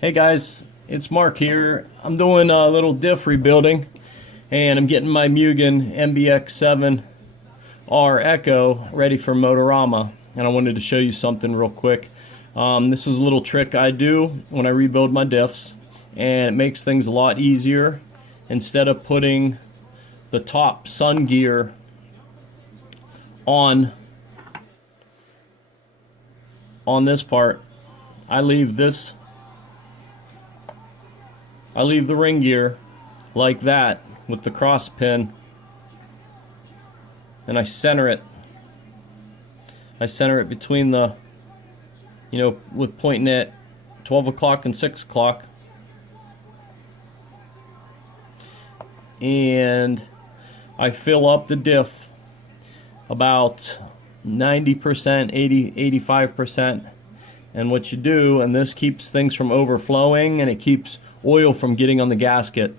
Hey guys, it's Mark here. I'm doing a little diff rebuilding and I'm getting my Mugen MBX7R Echo ready for Motorama, and I wanted to show you something real quick. This is a little trick I do when I rebuild my diffs, and it makes things a lot easier. Instead of putting the top sun gear on this part, I leave the ring gear like that with the cross pin, and I center it between the, with pointing at 12 o'clock and 6 o'clock. And I fill up the diff about 90%, 80, 85%. And what you do, and this keeps things from overflowing, and it keeps oil from getting on the gasket,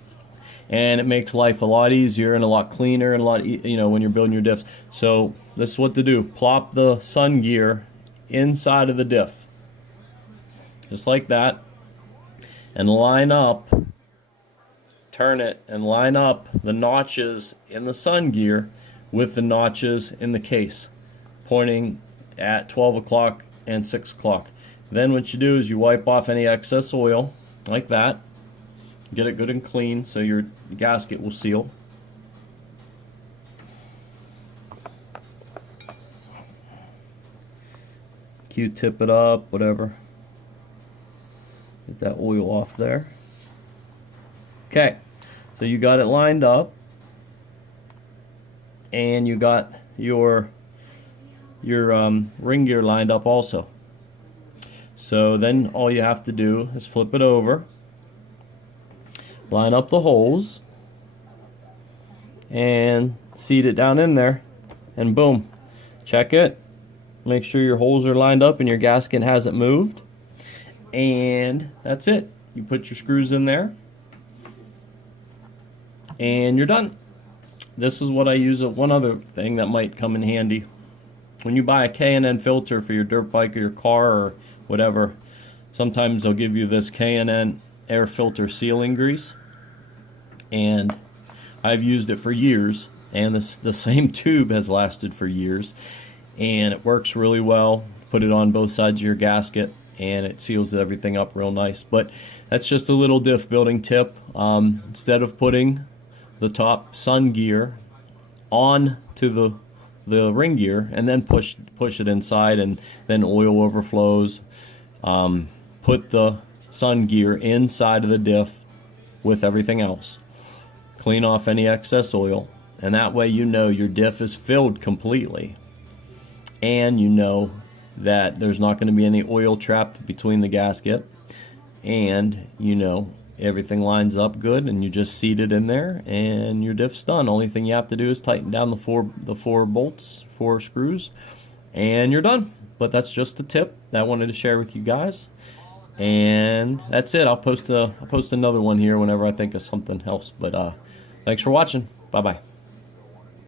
and it makes life a lot easier and a lot cleaner and a lot, when you're building your diffs. So this is what to do. Plop the sun gear inside of the diff, just like that, and line up, turn it, and line up the notches in the sun gear with the notches in the case, pointing at 12 o'clock and 6 o'clock. Then what you do is you wipe off any excess oil like that, get it good and clean so your gasket will seal. Q-tip it up, whatever. Get that oil off there. Okay, so you got it lined up, and you got your ring gear lined up also. So then all you have to do is flip it over, line up the holes, and seat it down in there, and boom, check it, make sure your holes are lined up and your gasket hasn't moved, and that's it. You put your screws in there and you're done. This is what I use. One other thing that might come in handy: when you buy a K&N filter for your dirt bike or your car or whatever, sometimes they'll give you this K&N air filter sealing grease, and I've used it for years, and the same tube has lasted for years, and it works really well. Put it on both sides of your gasket and it seals everything up real nice. But that's just a little diff building tip. Instead of putting the top sun gear on to the ring gear and then push it inside and then oil overflows, put the sun gear inside of the diff with everything else. Clean off any excess oil, and that way your diff is filled completely, and that there's not going to be any oil trapped between the gasket, and everything lines up good, and you just seat it in there and your diff's done. Only thing you have to do is tighten down the four bolts, 4 screws, and you're done. But that's just a tip that I wanted to share with you guys, and that's it. I'll post another one here whenever I think of something else. But thanks for watching. Bye bye.